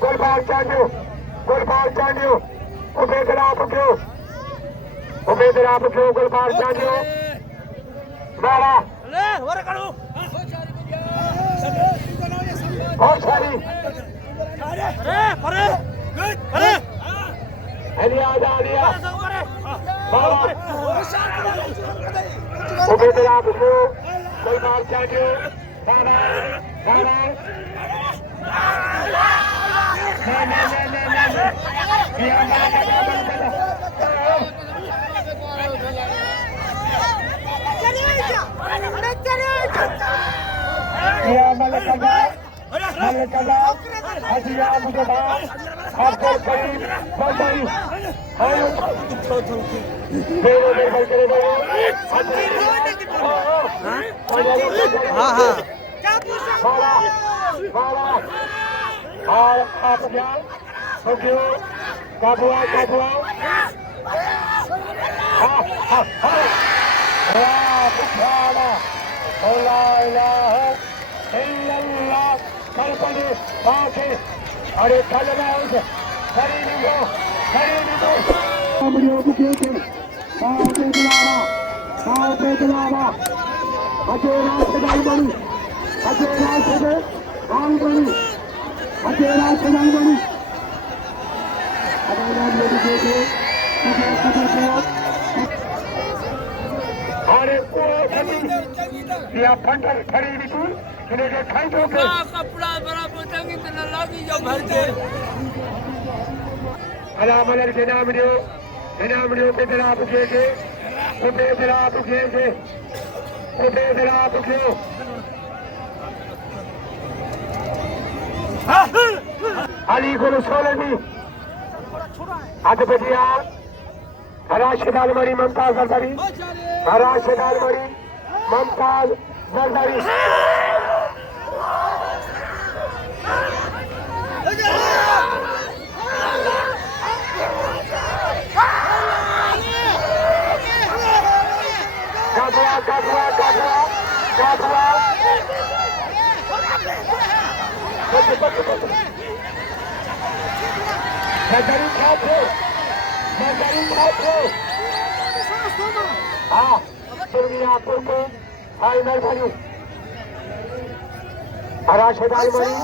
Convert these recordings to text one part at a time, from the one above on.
गुलबाग चांडियो उबेदराब क्यों गुलबाग चांडियो बाबा बहुत सारी आलिया बाबा उबेदराब क्यों गुलबाग चांडियो बाबा Malhखड़ा हजिया मुझे बात आपको करीब पहुंचाई आप क्या हो गयो काबुआ कल्पने बाके अरे कलमाउस खरीदो वीडियो बुके के बाव पे दिलावा अजय राज बड़ी अजय राज बड़ी अरे को या फंडर खरीदी तू इन्हें खाई तो के कपड़ा बड़ा पोतंगी तो न लागी जो भर के अला मलर के नाम दियो पे जनाब के अली गुरु सोलनी आज बजिया राशिद अलमरी ममताज जरदारी हाँ आपको फाइनल बनी राशिद अलमरी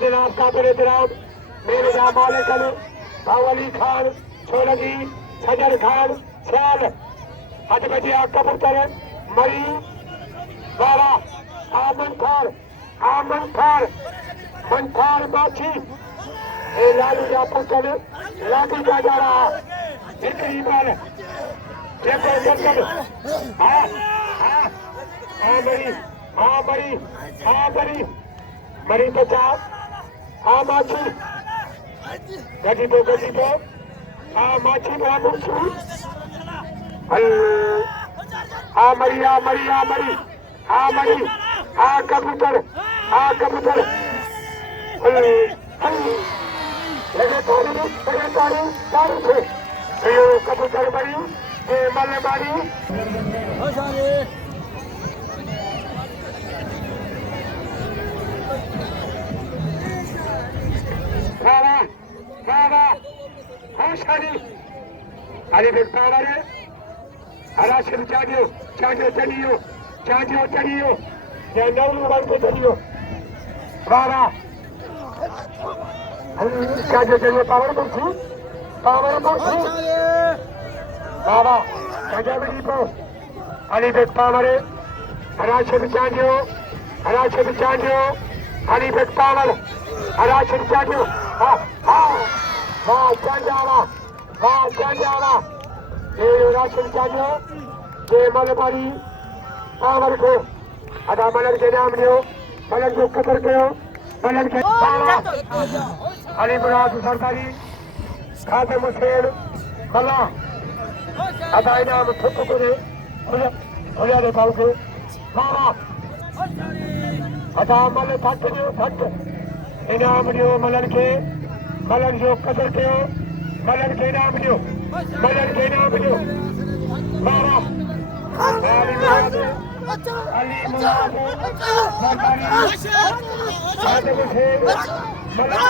जनाब काबिल एहतराम मेरे मालिक अली खान सोलगी सजर खान सैल हज बजिया कबूतर मरी बाबा आमन खान बाछी लालू का पुत्र लाठी का जा रहा तकरीबन मरी 50 माछी गजी तो माछी बड़ा मुर्शू मरी कबूतर कबूतर मरी मल मारी अली बिग पावर है राशिद चांडियो चढ़ियो या नवरू बन के चढ़ियो बाबा चांडियो पावर मुर्सी बाबा पंजाबी को अली बिग पावर है राशिद चांडियो अली बिग पावर राशिद चांडियो वाह चांडियाला ये राशिद चांडियो ये मलबारी पावर को अदा मलर के नाम लियो मलर जो कतर कयो मलर के अली मुराद सरदारी खादिम हुसैन मल्ह अदा इनाम थुक करे होया रे बाबू के मारा अदा मल थक जो थक इनाम लियो मलर जो कतर कयो मलर के नाम लियो मारा अली मुराद सरदारी खादिम हुसैन मल्ह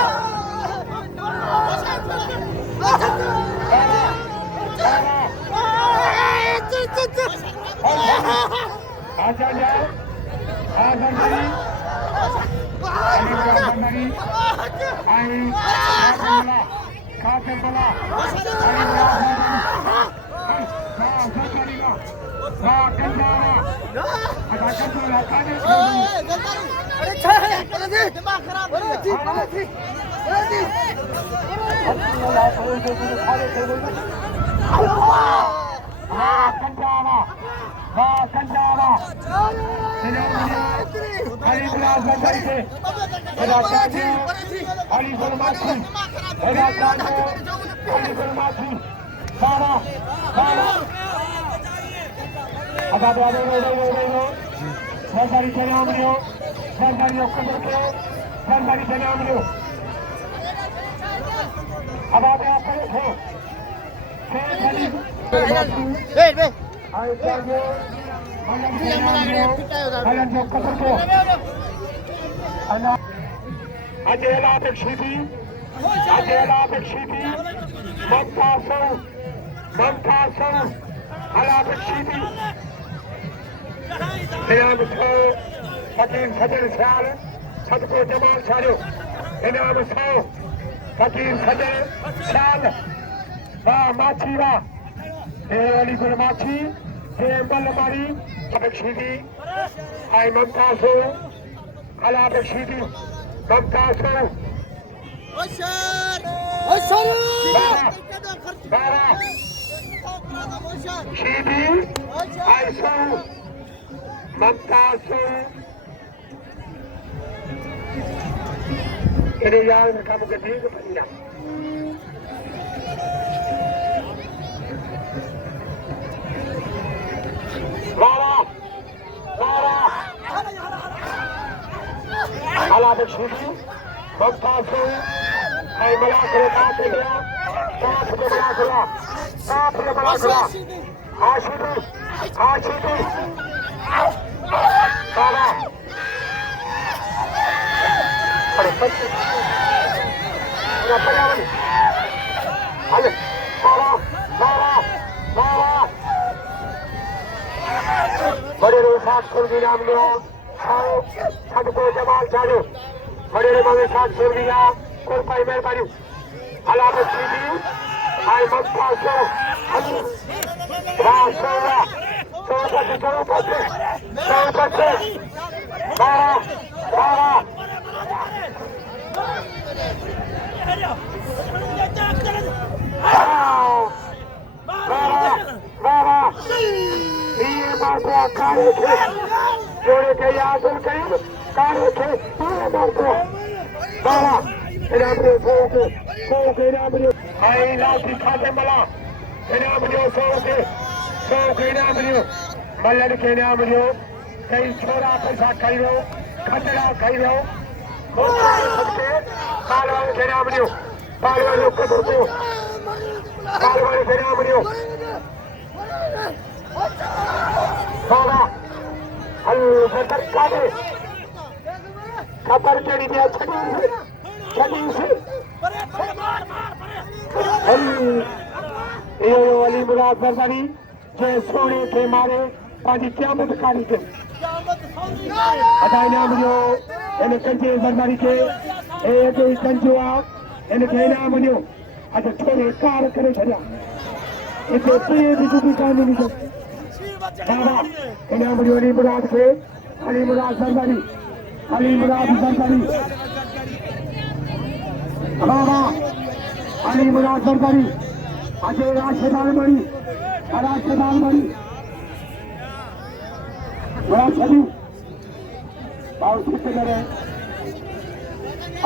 सरदारी के नाम लियो सरदारी कदर कयो सरदारी के नाम लियो अब आप करे थे अजेला बख्शीदी ममता सौ अला बख्शीदी इनाम सौ फकीर सजन सियाल सदको जमाल छाड़ियो इनाम सौ फकीर सजन सियाल माछी अली गुल माछी बल मारी बख्शीदी आई ममता सौ अला बख्शीदी ममता सौ शीदी आई सौ ममता सौ इन्हें याद रखा मुझे ठीक बनिया अला बख्शीदी ममता सौ आई मलाखड़ा काट लिया साफ के मलाखड़ा आशिदी सारा अरे बच्चे पर्यावरण अरे सारा बड़े रो सात सुरगी नाम लिया सबको जमाल चालो बड़े रे मावे सात सुरगिया कोई पाई मेहरबानी अला बख्शीदी आई ममता सौ जोड़े के याद करीब कारे थे इनाम आई लाठी खाते मला इनाम लियो 100 के इनाम लियो मलर के इनाम लियो कई छोरा पैसा खाई लो खतरा खाई लो पहलवान के इनाम लियो पहलवान को दो पहलवान के इनाम लियो सारा हल खतर का दे खतर केड़ी दिया छड़ी से यो अली मुराद सरदारी जे सोने के मारे पाजी क़यामत कारी के अदा इनाम दियो इन कंजे सरदारी के ए जो कंजो आ इन के इनाम दियो अदा थोड़े कार करे छया इते पे भी कुछ कान नहीं दे बाबा इनाम दियो अली मुराद के अली मुराद सरदारी बाबा अली मुराद सरदारी अजय राष्ट्रदान बड़ी बड़ा छवि बहुत सुंदर है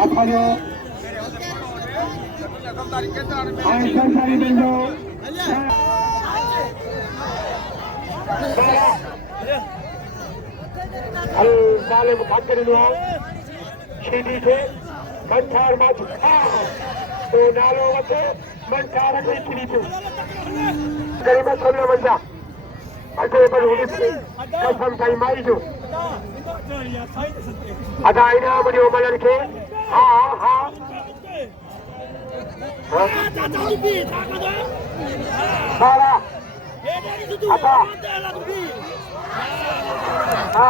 असांजो सरकारी बंदो साले मुखातिर शीडी थे मंठार मां तो नालो वठे मंठार खे चिड़ी पियो गरीब सोने वंजा अटे पर हुन कसम साईं माई जो अदा इनाम ॾियो मलर खे हा हा सारा अदा हा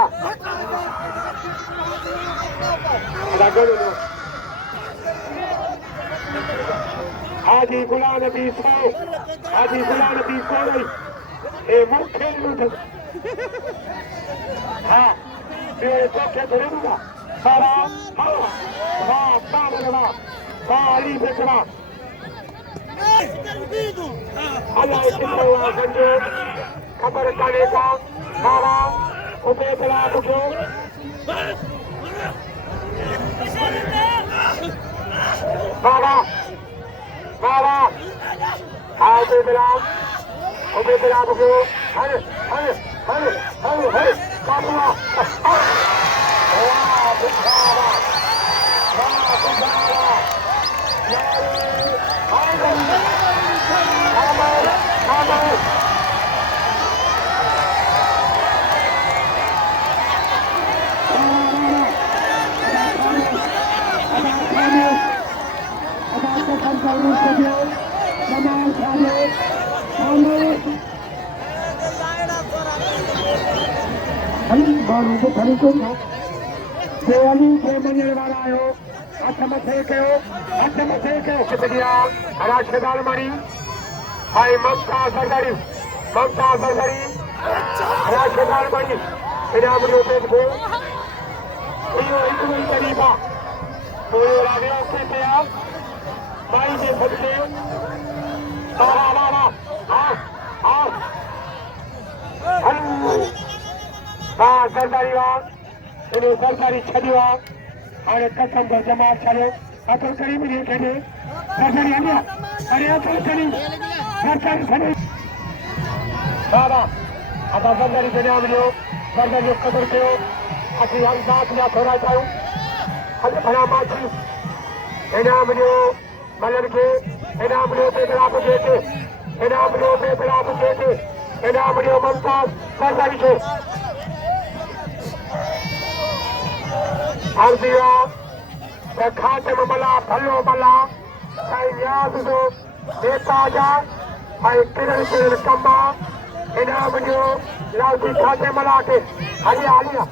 हाजी गुलाम नबी सौ हाजी गुलाम नबी सौ नहीं ए मुखे नहीं हाँ मेरे चौके थोड़े दूंगा सारा हाँ वाह वाह वाह अली बेचवा अल्लाह कितना हुआ संजो खबर काने का सारा उबे बड़ा बुझो बाबा बाबा हाँ उबे बड़ा बुझो हर हर हर हर हर काबुला वाह बुखारा वाह बुखारा देवाली के मञण वारा आहियो हथ मथे कयो राशेदार मणी ऐं ममता सरदारी राशेदार मणी इनाम ॾियो पियो इहो हिकु ई तरीक़ आहे पूरो राडियो खे पिया माई जे सदके वाह वाह वाह हा हा हाँ सरदारी वाह इन सरकारी छॾियो आहे हाणे कसम जो जमात छॾियो अतुल करीम खे खेॾे सरदारी हलिया अरे अतुल करीम सरकारी छॾे बाबा असां सरदारी खे ॾियां ॾियो सरदारी जो क़दुरु कयो असीं हम साथ जा थोरा चाहियूं हल भला माची इनाम ॾियो मलर खे इनाम ॾियो बेबराब खे इनाम ॾियो बेबराब खे इनाम ॾियो ममताज़ सरदारी खे अर्दिया खातम मला भलो भला साईं याद जो बेताजा ऐं किरण किरण कमा इनाम ॾियो लालजी खाते मला खे हलिया हलिया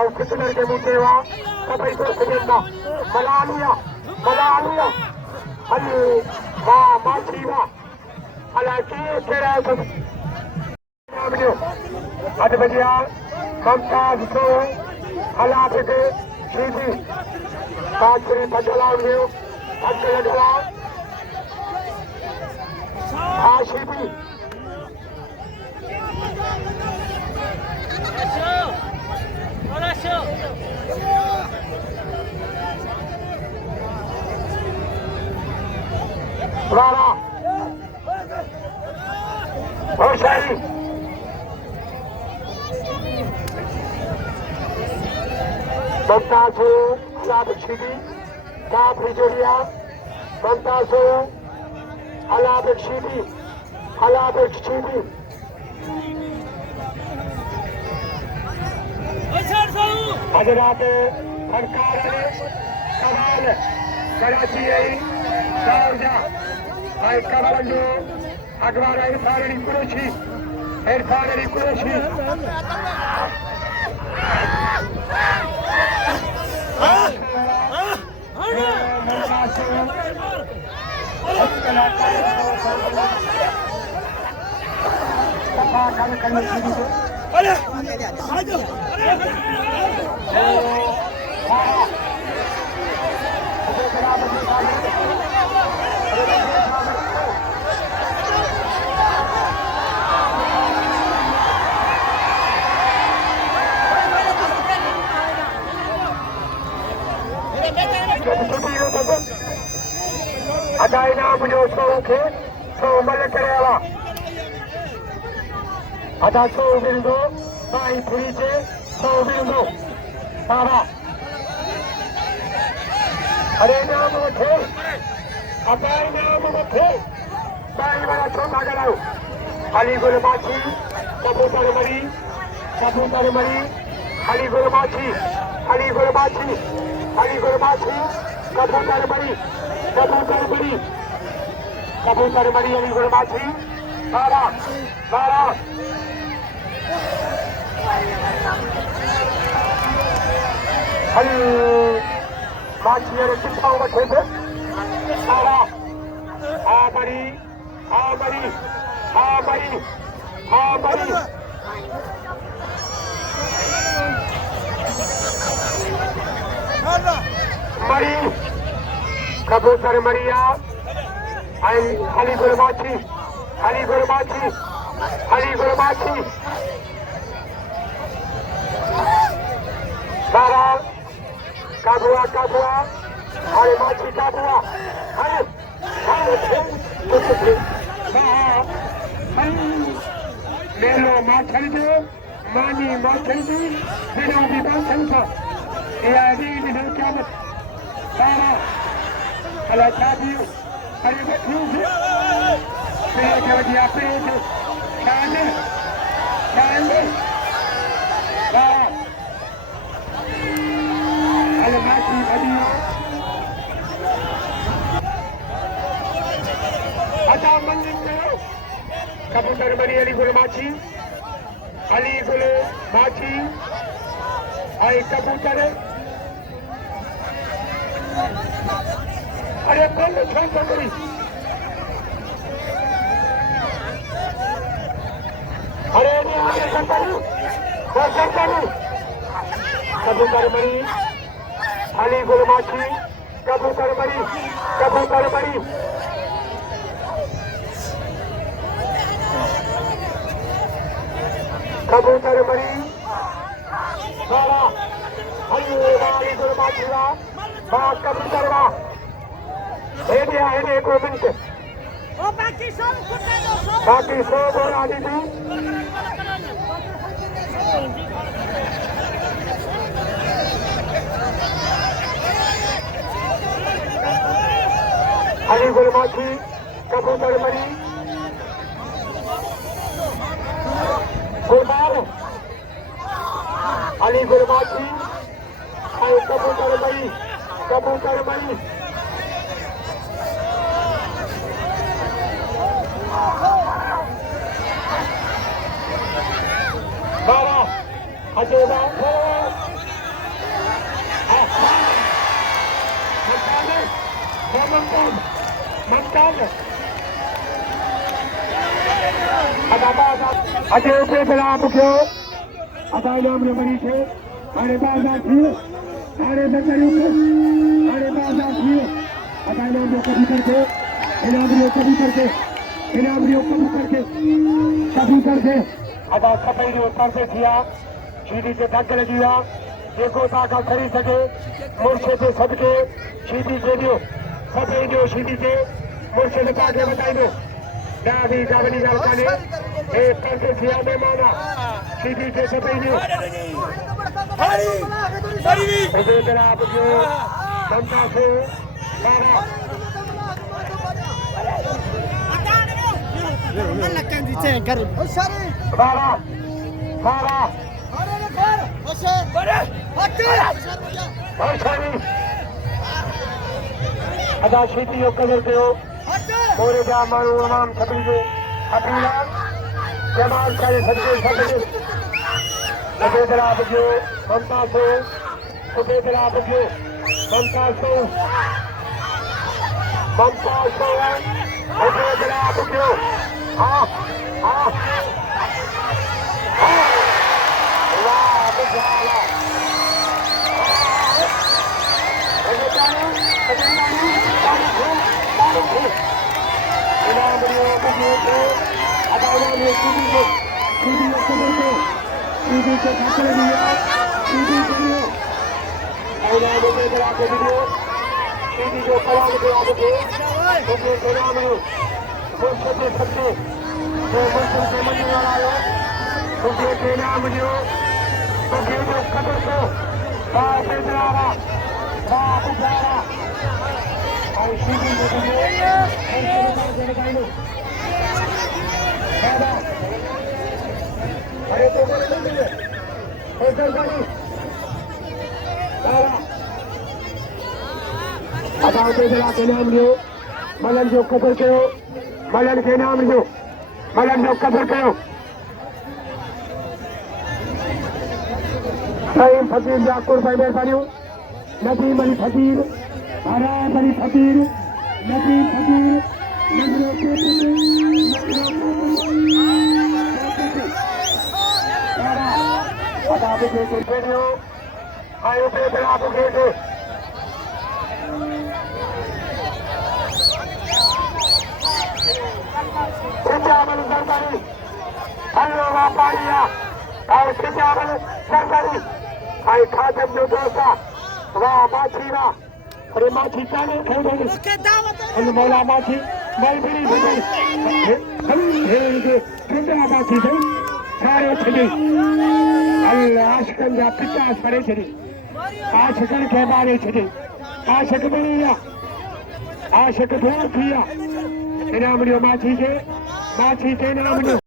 ऐं खिचड़नि खे मूं चयो आहे सभई दोस्त वेंदा मला हलिया हली वाह माछी वाह अलाए कीअं कहिड़ा इनाम ॾियो अधु बजिया ममताज़ जो हालात खे शीदी काचरी भजला हुयो भज लॻला हा शीदी वारा होशियारी ममताज़ हालात शीदी काफी जोड़िया ममताज़ हालात शीदी अॼु राति सरकार ने सवाल कराची ऐं शहर जा ऐं कबलनि जो अॻवान इरफान अली कुरैशी इनाम जो 100 खे 100 मल करे आवा अदा 100 विंदो भाई फ्री से 100 विंदो सारा अरे इनाम वठे अदा इनाम वठे भाई वाला छोटा कराओ अली गुल माछी कबूतर मरी अली गुल माछी अली गुल माछी कबूतर मरी अली गुल माछी 12 अली माछी अरे कितना वठे थे 12 मरी कबूतर मरिया अली गुल माछी सारा काबुआ अरे माछी काबुआ मेलो माछड़ जो मानी माछड़ जी बिना भी माछड़ था या रीड है क्या मत सारा अला शादी अरे बच्चों से पेट वजिया पेट शान अले माछी बढ़िया अच्छा मंजिल करो कबूतर मरी अली गुल माछी आई कबूतर अरे कल छो करी अरे कबूतर मरी अली गुल माछी कबूतर मरी सारा अली गुल माछी कबूतर है 1 मिनट बाकी 100 बोल आदि थी अली गुल माछी कबूतर मरी गुलबार अली गुल माछी कबूतर मरी बारा अजोबा अजय पे खिलाफ क्यों अदा इनाम ने मरी थे अरे बाजार थी अरे बकरी अरे बाजार थी अदा इनाम जो कभी करके अदा सभई जो तरसे थिया शीदी ते धक लगी विया जेको ताका खरी सके मुर्शे ते सदके शीदी के दियो सभई जो शीदी ते मुर्शे ते ताके बताइंदो ॾाढी का वॾी ॻाल्हि कान्हे हे तरसे थिया महिमान शीदी ते सभई जो हिते जनाब जो ममता से सारा अदा शीती जो कदर कयो मोरे जा माण्हू तमाम सभिनी जो अपील जमाल करे सदके उते जनाब जो ममता सो उते जनाब जो ममता सो उते जनाब जो हाँ सीधी जो कलाम के आगे थे उनके के नाम है मुर्शद सच्चे जो मुस्लिम के मनने वाला है उनके के नाम जो उनके जो कदर को बाप बेचारा और सीधी जो अरे तो अदा बेचारा के नाम जो मलन जो कदर कयो मलन के नाम जो मलन जो कदर कयो सईम फकीर जाकुर भाई मेहरबानियूं नदीम अली फकीर आराम अली फकीर नदीम फकीर अदा बेचारे वीडियो आयो बेचारा को के खिचावल सरकारी हल्लो वापारिया और खिचावल सरकारी आई खादम जो दोस्ता वाह माछी वाह अरे माछी काने खेदे अन मौला माछी मलबरी बजे हे किंदा माछी से सारे छड़ी अल्लाह आशिकन जा पिता सरे छड़ी आशिकन के बारे छड़ी आशिक बनिया आशिक दूर किया इनाम लियो माछी के इनाम लियो